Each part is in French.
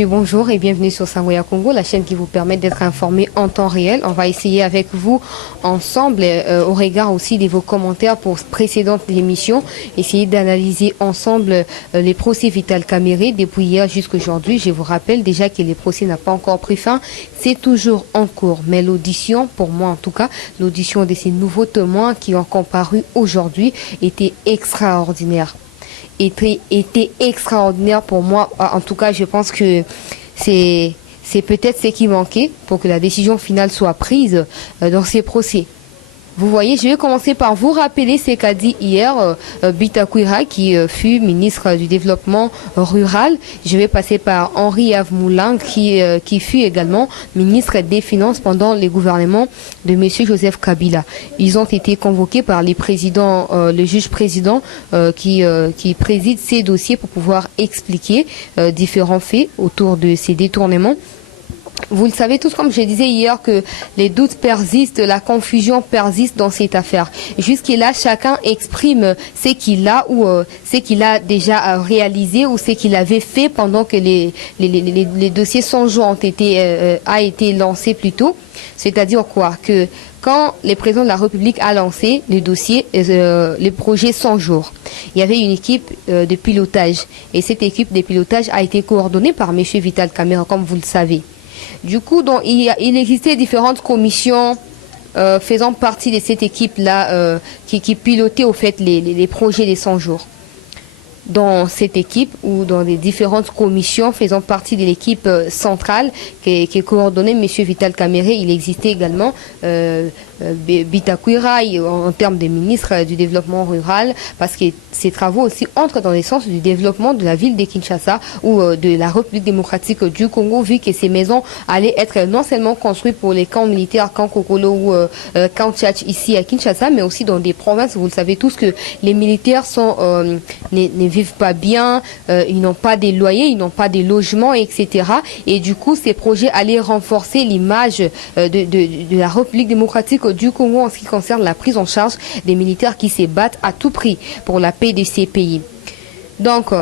Bonjour et bienvenue sur Sangoya Congo, la chaîne qui vous permet d'être informé en temps réel. On va essayer avec vous ensemble, au regard aussi de vos commentaires pour précédentes émissions, essayer d'analyser ensemble les procès Vital Kamerhe depuis hier jusqu'à aujourd'hui. Je vous rappelle déjà que les procès n'ont pas encore pris fin, c'est toujours en cours. Mais l'audition, pour moi en tout cas, l'audition de ces nouveaux témoins qui ont comparu aujourd'hui était extraordinaire. Était extraordinaire pour moi. En tout cas, je pense que c'est peut-être ce qui manquait pour que la décision finale soit prise dans ces procès. Vous voyez, je vais commencer par vous rappeler ce qu'a dit hier Bitakwira, qui fut ministre du Développement rural. Je vais passer par Henri Avmoulang, qui fut également ministre des Finances pendant les gouvernements de M. Joseph Kabila. Ils ont été convoqués par les présidents, le juge président qui préside ces dossiers pour pouvoir expliquer différents faits autour de ces détournements. Vous le savez tous, comme je disais hier, que les doutes persistent, la confusion persiste dans cette affaire. Jusqu'à chacun exprime ce qu'il a ou ce qu'il a déjà réalisé ou ce qu'il avait fait pendant que les dossiers sans jour ont été lancés plus tôt. C'est-à-dire quoi? Que quand le président de la République a lancé le dossier, le projet 100 jours, il y avait une équipe de pilotage. Et cette équipe de pilotage a été coordonnée par M. Vital Kamerhe, comme vous le savez. Du coup, donc, il existait différentes commissions faisant partie de cette équipe-là qui pilotait au fait les projets des 100 jours. Dans cette équipe ou dans les différentes commissions faisant partie de l'équipe centrale qui coordonnait M. Vital Kamerhe, il existait également Bitakwira en termes de ministre du développement rural, parce que ces travaux aussi entrent dans le sens du développement de la ville de Kinshasa ou de la République démocratique du Congo, vu que ces maisons allaient être non seulement construites pour les camps militaires, camp Kokolo ou camp Tchatch ici à Kinshasa, mais aussi dans des provinces. Vous le savez tous que les militaires ne vivent pas bien, ils n'ont pas des loyers, ils n'ont pas des logements, etc. Et du coup, ces projets allaient renforcer l'image de la République démocratique du Congo en ce qui concerne la prise en charge des militaires qui se battent à tout prix pour la paix de ces pays. Donc,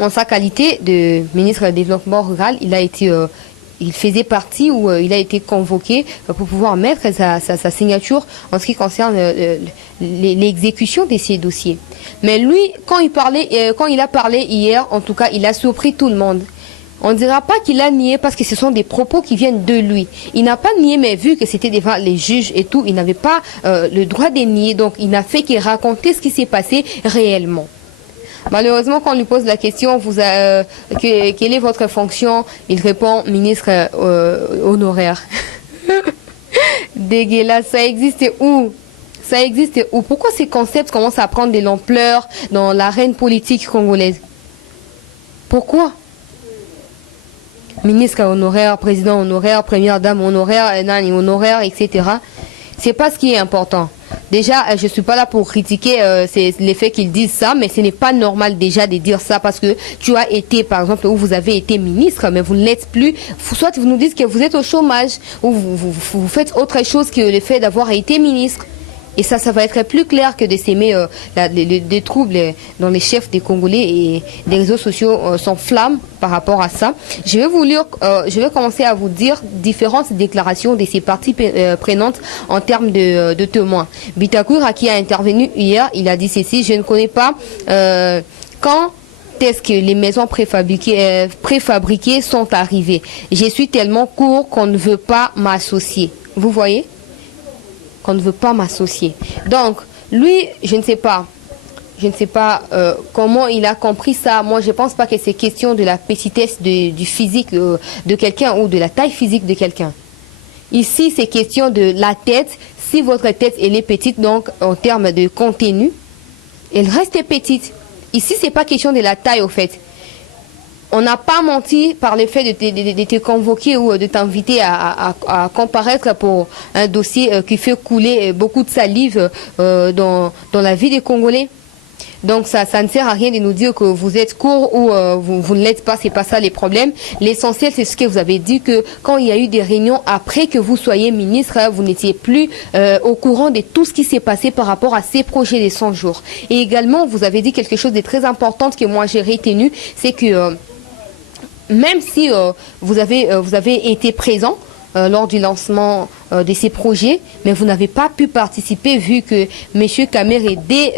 en sa qualité de ministre du Développement rural, il faisait partie ou il a été convoqué pour pouvoir mettre sa signature en ce qui concerne l'exécution de ces dossiers. Mais lui, quand il a parlé hier, en tout cas, il a surpris tout le monde. On ne dira pas qu'il a nié parce que ce sont des propos qui viennent de lui. Il n'a pas nié, mais vu que c'était devant les juges et tout, il n'avait pas le droit de nier. Donc, il n'a fait que raconter ce qui s'est passé réellement. Malheureusement, quand on lui pose la question, quelle est votre fonction? Il répond ministre honoraire. Dégueulasse, ça existe où? Ça existe où? Pourquoi ces concepts commencent à prendre de l'ampleur dans l'arène politique congolaise? Pourquoi? Ministre honoraire, président honoraire, première dame honoraire, nani honoraire, etc. C'est pas ce qui est important. Déjà, je suis pas là pour critiquer les faits qu'ils disent ça, mais ce n'est pas normal déjà de dire ça parce que tu as été, par exemple, où vous avez été ministre, mais vous ne l'êtes plus. Soit vous nous dites que vous êtes au chômage, ou vous faites autre chose que le fait d'avoir été ministre. Et ça va être plus clair que de s'aimer des troubles dans les chefs des Congolais et les réseaux sociaux s'enflamment par rapport à ça. Je vais commencer à vous dire différentes déclarations de ces parties prenantes en termes de témoins. Bitakwira qui a intervenu hier, il a dit ceci: je ne connais pas quand est-ce que les maisons préfabriquées sont arrivées. Je suis tellement court qu'on ne veut pas m'associer. Vous voyez? On ne veut pas m'associer. Donc, lui, je ne sais pas comment il a compris ça. Moi, je ne pense pas que c'est question de la petitesse du physique de quelqu'un ou de la taille physique de quelqu'un. Ici, c'est question de la tête. Si votre tête, elle est petite, donc en termes de contenu, elle reste petite. Ici, c'est pas question de la taille, au fait. On n'a pas menti par le fait de te convoquer ou de t'inviter à comparaître pour un dossier qui fait couler beaucoup de salive dans la vie des Congolais. Donc ça ne sert à rien de nous dire que vous êtes court ou vous ne l'êtes pas, c'est pas ça les problèmes. L'essentiel, c'est ce que vous avez dit, que quand il y a eu des réunions après que vous soyez ministre, vous n'étiez plus au courant de tout ce qui s'est passé par rapport à ces projets des 100 jours. Et également, vous avez dit quelque chose de très important que moi j'ai retenu, c'est que même si vous avez été présent lors du lancement de ces projets, mais vous n'avez pas pu participer vu que M. Kamere, dès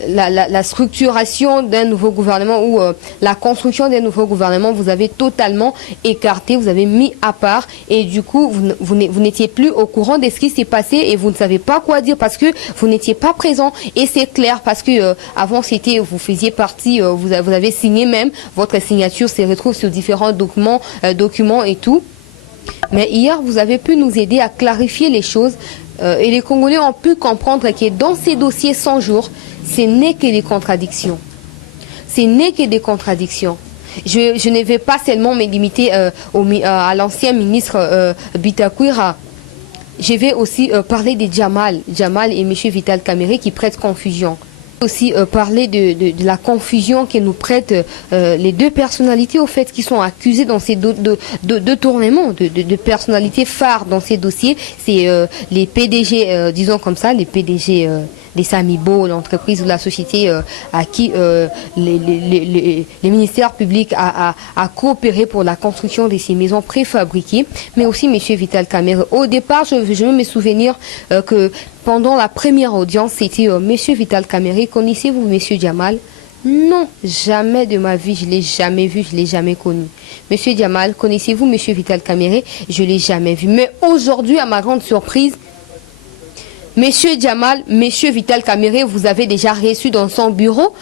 la structuration d'un nouveau gouvernement ou la construction d'un nouveau gouvernement, vous avez totalement écarté, vous avez mis à part et du coup, vous n'étiez plus au courant de ce qui s'est passé et vous ne savez pas quoi dire parce que vous n'étiez pas présent. Et c'est clair parce que avant, vous faisiez partie, vous avez signé même, votre signature se retrouve sur différents documents et tout. Mais hier, vous avez pu nous aider à clarifier les choses et les Congolais ont pu comprendre que dans ces dossiers 100 jours, ce n'est que des contradictions. Ce n'est que des contradictions. Je ne vais pas seulement me limiter à l'ancien ministre Bitakwira. Je vais aussi parler de Jamal et M. Vital Kamere qui prêtent confusion. Aussi parler de la confusion que nous prêtent les deux personnalités au fait qui sont accusées dans ces deux tournements de personnalités phares dans ces dossiers. C'est les PDG, disons comme ça, les PDG des Samibo, l'entreprise ou la société à qui les ministères publics a coopéré pour la construction de ces maisons préfabriquées, mais aussi M. Vital Kamere. Au départ, je veux me souvenir que pendant la première audience, c'était M. Vital Kamere. Connaissez-vous M. Jamal? Non, jamais de ma vie, je ne l'ai jamais vu, je ne l'ai jamais connu. M. Jamal, connaissez-vous M. Vital Kamere? Je ne l'ai jamais vu. Mais aujourd'hui, à ma grande surprise, Monsieur Jamal, Monsieur Vital Kamere, vous avez déjà reçu dans son bureau?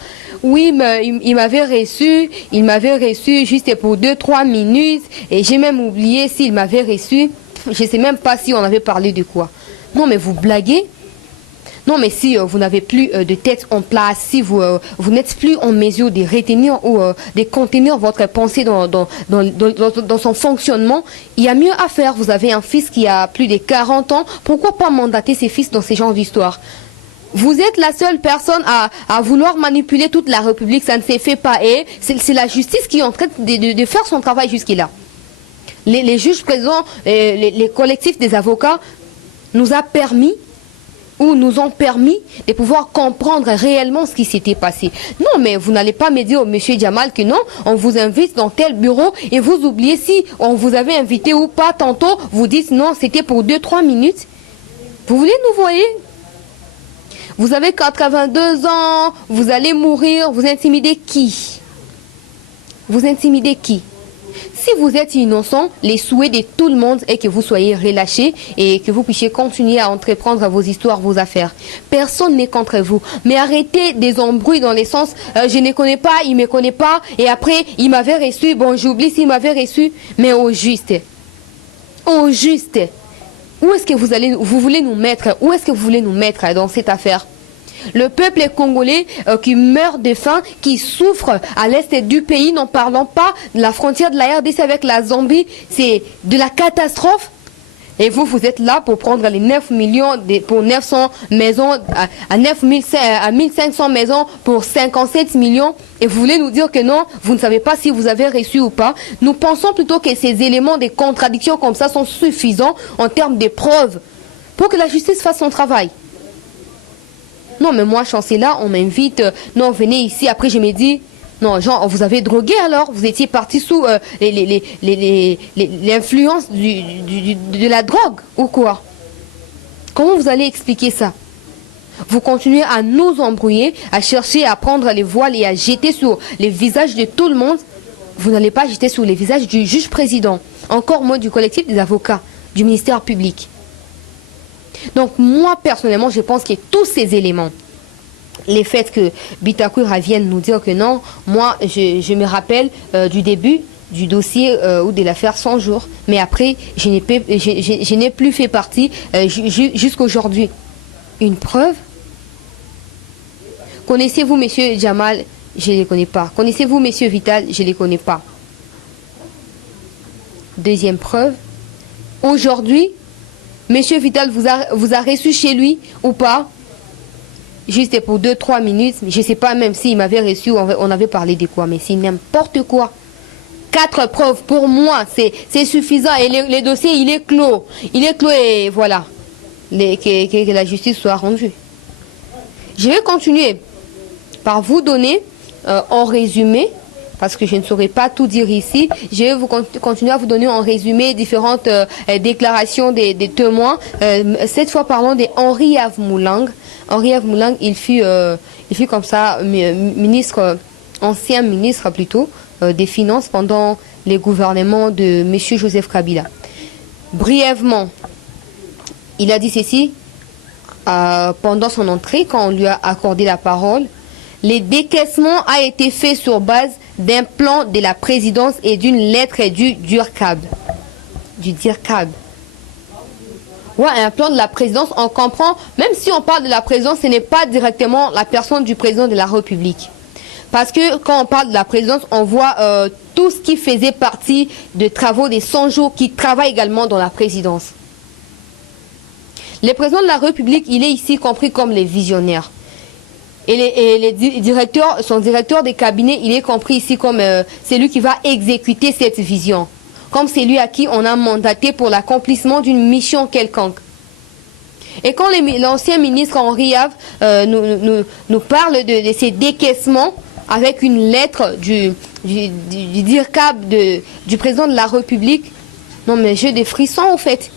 Oui, mais il m'avait reçu juste pour 2-3 minutes et j'ai même oublié s'il m'avait reçu. Je ne sais même pas si on avait parlé de quoi. Non, mais vous blaguez? Non, mais si vous n'avez plus de tête en place, si vous n'êtes plus en mesure de retenir ou de contenir votre pensée dans son fonctionnement, il y a mieux à faire. Vous avez un fils qui a plus de 40 ans. Pourquoi pas mandater ses fils dans ces genres d'histoires? Vous êtes la seule personne à vouloir manipuler toute la République. Ça ne s'est fait pas. Et c'est la justice qui est en train de faire son travail jusque-là. Les juges présents, les collectifs des avocats nous ont permis de pouvoir comprendre réellement ce qui s'était passé. Non, mais vous n'allez pas me dire, monsieur Jamal, que non, on vous invite dans tel bureau et vous oubliez si on vous avait invité ou pas. Tantôt, vous dites non, c'était pour 2-3 minutes. Vous voulez nous voyer? Vous avez 82 ans, vous allez mourir, vous intimidez qui? Vous intimidez qui? Si vous êtes innocent, les souhaits de tout le monde est que vous soyez relâchés et que vous puissiez continuer à entreprendre vos histoires, vos affaires. Personne n'est contre vous. Mais arrêtez des embrouilles dans les sens je ne connais pas, il ne me connaît pas, et après il m'avait reçu, bon j'oublie s'il m'avait reçu, mais au juste. Au juste. Où est-ce que vous voulez nous mettre? Où est-ce que vous voulez nous mettre dans cette affaire? Le peuple congolais qui meurt de faim, qui souffre à l'est du pays, n'en parlons pas de la frontière de la RDC avec la Zambie, c'est de la catastrophe. Et vous êtes là pour prendre les 9 millions pour 900 maisons, à 1500 maisons pour 57 millions. Et vous voulez nous dire que non, vous ne savez pas si vous avez reçu ou pas. Nous pensons plutôt que ces éléments de contradiction comme ça sont suffisants en termes de preuves pour que la justice fasse son travail. Non, mais moi, chancelier, on m'invite. Non, venez ici. Après, je me dis, non, Jean, vous avez drogué alors? Vous étiez parti sous l'influence de la drogue ou quoi? Comment vous allez expliquer ça? Vous continuez à nous embrouiller, à chercher à prendre les voiles et à jeter sur les visages de tout le monde. Vous n'allez pas jeter sur les visages du juge président, encore moins du collectif des avocats, du ministère public. Donc moi personnellement je pense que tous ces éléments, les faits que Bitakwira vienne nous dire que non, moi je me rappelle du début du dossier ou de l'affaire 100 jours, mais après je n'ai plus fait partie jusqu'aujourd'hui. Une preuve? Connaissez-vous monsieur Jamal? Je ne les connais pas. Connaissez-vous monsieur Vital? Je ne les connais pas. Deuxième preuve, aujourd'hui Monsieur Vital vous a reçu chez lui ou pas? Juste pour 2-3 minutes. Je ne sais pas même s'il m'avait reçu ou on avait parlé de quoi. Mais c'est n'importe quoi. 4 preuves pour moi, c'est suffisant. Et le dossier, il est clos. Il est clos et voilà. Que la justice soit rendue. Je vais continuer par vous donner en résumé parce que je ne saurais pas tout dire ici. Je vais continuer à vous donner en résumé différentes déclarations des témoins. Cette fois, parlons de Henri Avmoulang. Henri Avmoulang, il fut comme ça ancien ministre plutôt, des Finances pendant les gouvernements de M. Joseph Kabila. Brièvement, il a dit ceci pendant son entrée, quand on lui a accordé la parole. Les décaissements a été fait sur base d'un plan de la présidence et d'une lettre du DIRCAB. Du DIRCAB. Ouais, un plan de la présidence, on comprend, même si on parle de la présidence, ce n'est pas directement la personne du président de la République. Parce que quand on parle de la présidence, on voit tout ce qui faisait partie de travaux des 100 jours qui travaillent également dans la présidence. Le président de la République, il est ici compris comme les visionnaires. Et les directeurs, son directeur des cabinets, il est compris ici comme celui qui va exécuter cette vision. Comme celui à qui on a mandaté pour l'accomplissement d'une mission quelconque. Et quand l'ancien ministre Henri Av nous parle de ces décaissements avec une lettre du DIRCAB du président de la République, non mais j'ai des frissons en fait.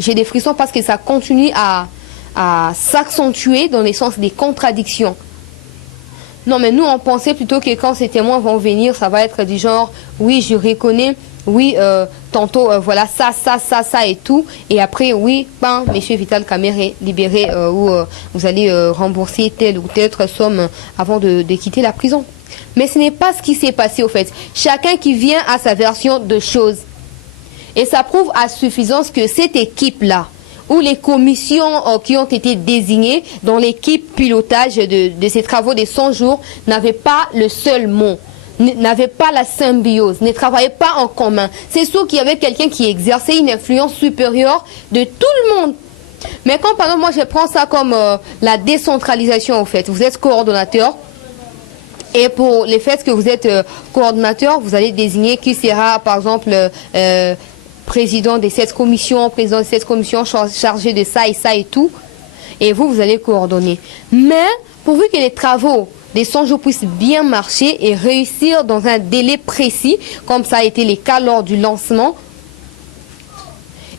J'ai des frissons parce que ça continue à s'accentuer dans le sens des contradictions. Non mais nous on pensait plutôt que quand ces témoins vont venir, ça va être du genre, oui je reconnais, oui tantôt voilà ça et tout, et après oui, ben, monsieur Vital Kamerhe est libéré ou vous allez rembourser telle ou telle somme avant de quitter la prison. Mais ce n'est pas ce qui s'est passé au fait. Chacun qui vient à sa version de choses. Et ça prouve à suffisance que cette équipe-là, ou les commissions qui ont été désignées dans l'équipe pilotage de ces travaux des 100 jours, n'avaient pas le seul mot, n'avaient pas la symbiose, ne travaillaient pas en commun. C'est sûr qu'il y avait quelqu'un qui exerçait une influence supérieure de tout le monde. Mais quand par exemple, moi je prends ça comme la décentralisation en fait, vous êtes coordonnateur, et pour les faits que vous êtes coordonnateur, vous allez désigner qui sera par exemple président de cette commission, chargé de ça et tout. Et vous allez coordonner. Mais pourvu que les travaux des 100 jours puissent bien marcher et réussir dans un délai précis, comme ça a été le cas lors du lancement,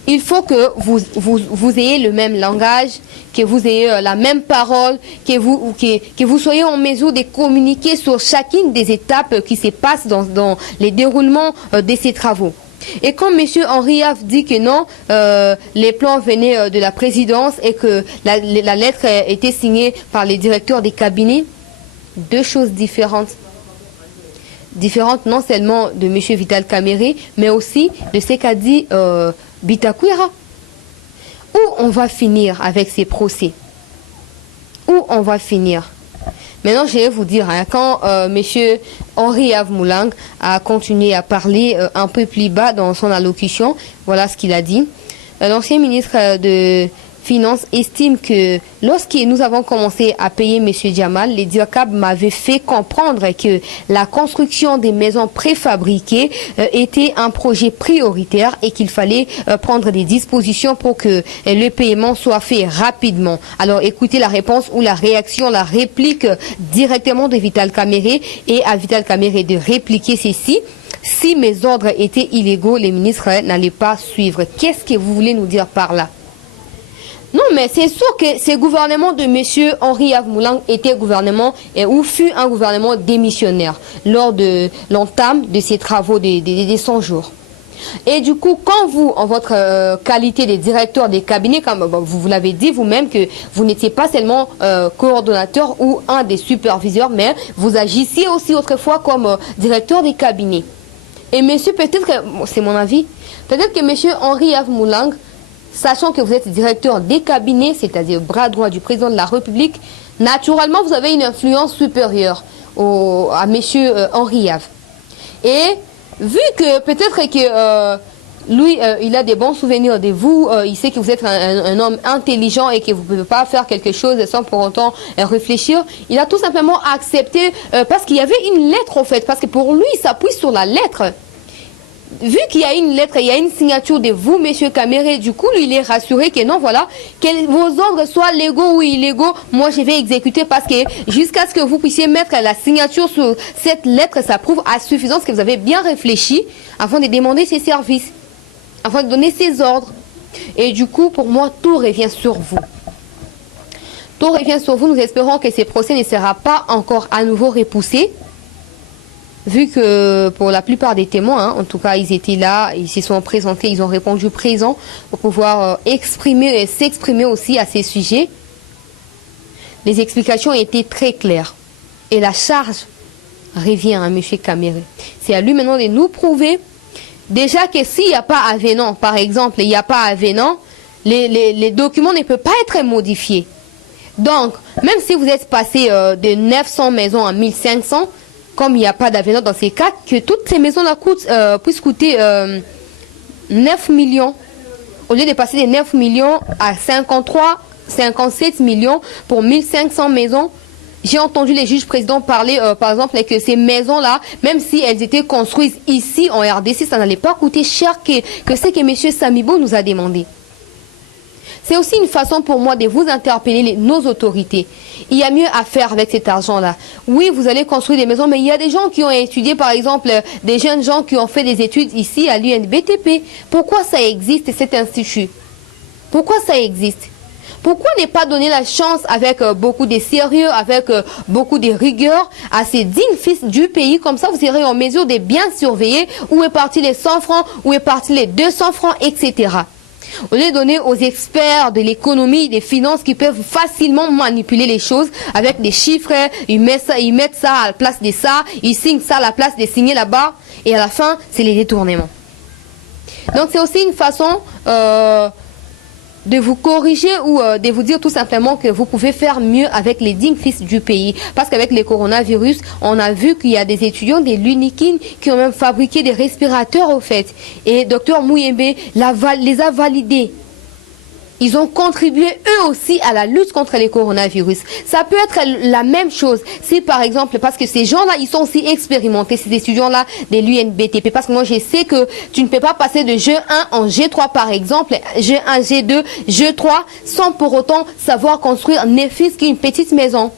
il faut que vous ayez le même langage, que vous ayez la même parole, que vous soyez en mesure de communiquer sur chacune des étapes qui se passent dans les déroulements de ces travaux. Et quand M. Henri Av dit que non, les plans venaient de la présidence et que la lettre était signée par les directeurs des cabinets, deux choses différentes. Différentes non seulement de M. Vital Kamerhe, mais aussi de ce qu'a dit Bitakwira. Où on va finir avec ces procès? Où on va finir? Maintenant, je vais vous dire, hein, quand M. Henri Avmoulang a continué à parler un peu plus bas dans son allocution, voilà ce qu'il a dit. L'ancien ministre de Finances estime que lorsque nous avons commencé à payer M. Djamal, les DIRCAB m'avaient fait comprendre que la construction des maisons préfabriquées était un projet prioritaire et qu'il fallait prendre des dispositions pour que le paiement soit fait rapidement. Alors écoutez la réponse ou la réaction, la réplique directement de Vital Kamerhe, et à Vital Kamerhe de répliquer ceci. Si mes ordres étaient illégaux, les ministres n'allaient pas suivre. Qu'est-ce que vous voulez nous dire par là? Non, mais c'est sûr que ce gouvernement de M. Henri Avmoulang était gouvernement ou fut un gouvernement démissionnaire lors de l'entame de ces travaux des 100 jours. Et du coup, quand vous, en votre qualité de directeur des cabinets, comme vous l'avez dit vous-même, que vous n'étiez pas seulement coordonnateur ou un des superviseurs, mais vous agissiez aussi autrefois comme directeur des cabinets. Et monsieur, peut-être que, c'est mon avis, peut-être que M. Henri Avmoulang, sachant que vous êtes directeur des cabinets, c'est-à-dire bras droit du président de la République, naturellement, vous avez une influence supérieure à M. Henri Av. Et vu que peut-être que lui, il a des bons souvenirs de vous, il sait que vous êtes un homme intelligent et que vous ne pouvez pas faire quelque chose sans pour autant réfléchir, il a tout simplement accepté parce qu'il y avait une lettre en fait, parce que pour lui, il s'appuie sur la lettre. vu qu'il y a une lettre, il y a une signature de vous, monsieur Kamere, du coup, lui, il est rassuré que non, voilà, que vos ordres soient légaux ou illégaux, moi, je vais exécuter parce que jusqu'à ce que vous puissiez mettre la signature sur cette lettre, ça prouve à suffisance que vous avez bien réfléchi avant de demander ces services, avant de donner ces ordres. Et du coup, pour moi, tout revient sur vous. Tout revient sur vous. Nous espérons que ce procès ne sera pas encore à nouveau repoussé. Vu que pour la plupart des témoins, hein, en tout cas, ils étaient là, ils se sont présentés, ils ont répondu présent pour pouvoir exprimer et s'exprimer aussi à ces sujets. Les explications étaient très claires. Et la charge revient à M. Kamere. C'est à lui maintenant de nous prouver déjà que s'il n'y a pas avenant, par exemple, il n'y a pas avenant, les documents ne peuvent pas être modifiés. Donc, même si vous êtes passé de 900 maisons à 1500, comme il n'y a pas d'avenant dans ces cas, que toutes ces maisons-là puissent coûter 9 millions. Au lieu de passer de 9 millions à 53, 57 millions pour 1500 maisons, j'ai entendu les juges présidents parler, par exemple, que ces maisons-là, même si elles étaient construites ici en RDC, ça n'allait pas coûter cher que ce que M. Samibo nous a demandé. C'est aussi une façon pour moi de vous interpeller, nos autorités. Il y a mieux à faire avec cet argent-là. Oui, vous allez construire des maisons, mais il y a des gens qui ont étudié, par exemple, des jeunes gens qui ont fait des études ici à l'UNBTP. Pourquoi ça existe, cet institut? Pourquoi ça existe? Pourquoi ne pas donner la chance avec beaucoup de sérieux, avec beaucoup de rigueur à ces dignes fils du pays? Comme ça, vous serez en mesure de bien surveiller où est parti les 100 francs, où est parti les 200 francs, etc. Au lieu de donner aux experts de l'économie, des finances qui peuvent facilement manipuler les choses avec des chiffres, ils mettent ça à la place de ça, ils signent ça à la place de signer là-bas, et à la fin, c'est les détournements. Donc c'est aussi une façon de vous corriger ou de vous dire tout simplement que vous pouvez faire mieux avec les dignes fils du pays. Parce qu'avec le coronavirus, on a vu qu'il y a des étudiants de l'UNIKIN qui ont même fabriqué des respirateurs au fait. Et Dr Mouyembe les a validés. Ils ont contribué eux aussi à la lutte contre le coronavirus. Ça peut être la même chose si par exemple, parce que ces gens-là, ils sont aussi expérimentés, ces étudiants-là de l'UNBTP. Parce que moi, je sais que tu ne peux pas passer de G1 en G3 par exemple, G1, G2, G3, sans pour autant savoir construire ne fût-ce qu'une petite maison.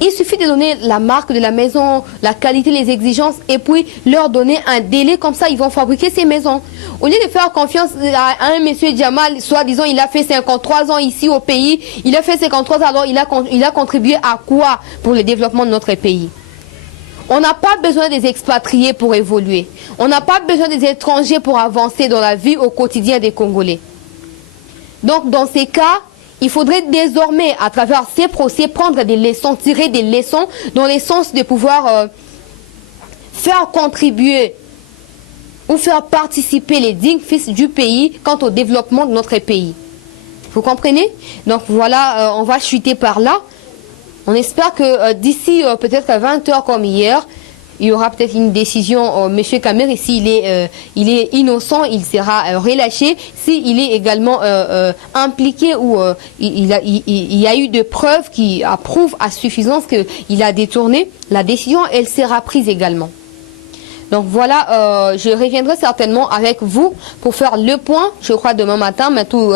Il suffit de donner la marque de la maison, la qualité, les exigences, et puis leur donner un délai, comme ça ils vont fabriquer ces maisons. Au lieu de faire confiance à un monsieur Djamal, soit disant il a fait 53 ans ici au pays, il a fait 53 ans, alors il a contribué à quoi pour le développement de notre pays? On n'a pas besoin des expatriés pour évoluer. On n'a pas besoin des étrangers pour avancer dans la vie au quotidien des Congolais. Donc dans ces cas, il faudrait désormais, à travers ces procès, prendre des leçons, tirer des leçons dans le sens de pouvoir faire contribuer ou faire participer les dignes fils du pays quant au développement de notre pays. Vous comprenez? Donc voilà, on va chuter par là. On espère que d'ici peut-être à 20 h comme hier, il y aura peut-être une décision. Monsieur Kamere, s'il est innocent, il sera relâché. S'il est également impliqué ou il y a eu des preuves qui approuvent à suffisance qu'il a détourné, la décision, elle sera prise également. Donc voilà, je reviendrai certainement avec vous pour faire le point, je crois demain matin, mais tout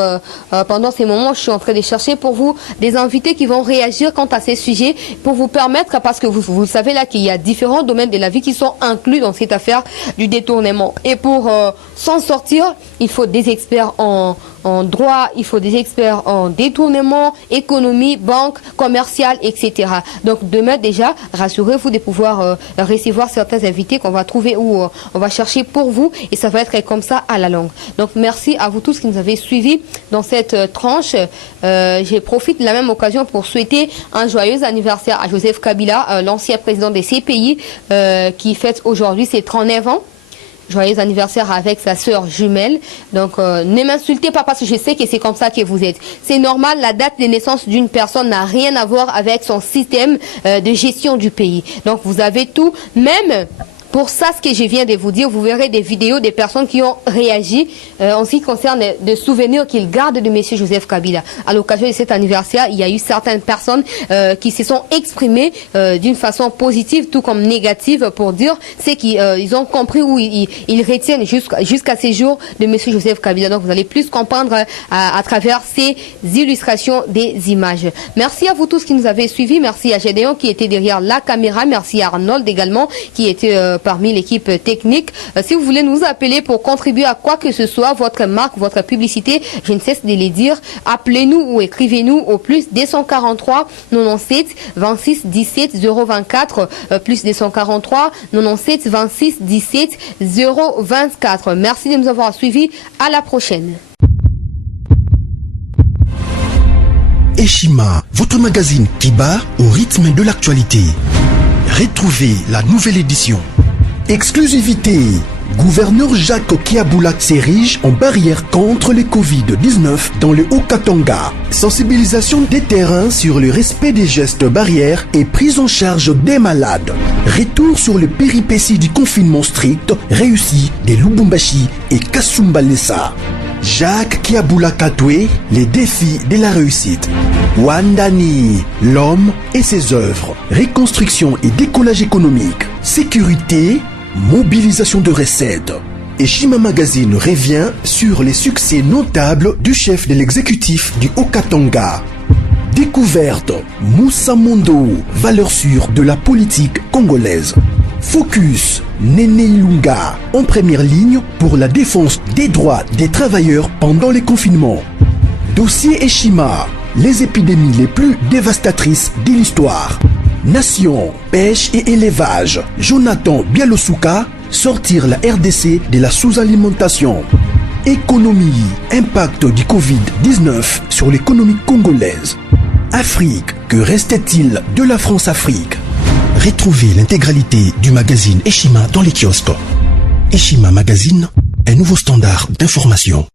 pendant ces moments, je suis en train de chercher pour vous des invités qui vont réagir quant à ces sujets pour vous permettre, parce que vous savez là qu'il y a différents domaines de la vie qui sont inclus dans cette affaire du détournement. Et pour s'en sortir, il faut des experts en droit, il faut des experts en détournement, économie, banque, commerciale, etc. Donc demain déjà, rassurez-vous de pouvoir recevoir certains invités qu'on va trouver ou on va chercher pour vous, et ça va être comme ça à la longue. Donc merci à vous tous qui nous avez suivis dans cette tranche. Je profite de la même occasion pour souhaiter un joyeux anniversaire à Joseph Kabila, l'ancien président des CPI, qui fête aujourd'hui ses 39 ans. Joyeux anniversaire avec sa sœur jumelle. Donc ne m'insultez pas parce que je sais que c'est comme ça que vous êtes. C'est normal, la date de naissance d'une personne n'a rien à voir avec son système de gestion du pays. Donc vous avez tout, même pour ça, ce que je viens de vous dire, vous verrez des vidéos des personnes qui ont réagi en ce qui concerne des souvenirs qu'ils gardent de M. Joseph Kabila. À l'occasion de cet anniversaire, il y a eu certaines personnes qui se sont exprimées d'une façon positive, tout comme négative, pour dire c'est qu'ils ont compris où ils retiennent jusqu'à ces jours de M. Joseph Kabila. Donc vous allez plus comprendre à travers ces illustrations des images. Merci à vous tous qui nous avez suivis. Merci à Gédéon qui était derrière la caméra. Merci à Arnold également qui était parmi l'équipe technique. Si vous voulez nous appeler pour contribuer à quoi que ce soit, votre marque, votre publicité, je ne cesse de les dire, appelez-nous ou écrivez-nous au plus 243 97 26 17 024 plus 243 97 26 17 024. Merci de nous avoir suivis. À la prochaine. Eshima, votre magazine qui bat au rythme de l'actualité. Retrouvez la nouvelle édition. Exclusivité. Gouverneur Jacques Kiaboula s'érige en barrière contre le Covid-19 dans le Haut-Katanga. Sensibilisation des terrains sur le respect des gestes barrières et prise en charge des malades. Retour sur les péripéties du confinement strict réussi de Lubumbashi et Kasumbalesa. Jacques Kiaboula Katwe, les défis de la réussite. Wandani, l'homme et ses œuvres. Reconstruction et décollage économique. Sécurité, mobilisation de recettes. Eshima Magazine revient sur les succès notables du chef de l'exécutif du Haut-Katanga. Découverte, Moussa Mondo, valeur sûre de la politique congolaise. Focus, Néné Ilunga, en première ligne pour la défense des droits des travailleurs pendant les confinements. Dossier Eshima, les épidémies les plus dévastatrices de l'histoire. Nation, pêche et élevage, Jonathan Bialosuka, sortir la RDC de la sous-alimentation. Économie, impact du Covid-19 sur l'économie congolaise. Afrique, que restait-il de la France-Afrique? Retrouvez l'intégralité du magazine Eshima dans les kiosques. Eshima Magazine, un nouveau standard d'information.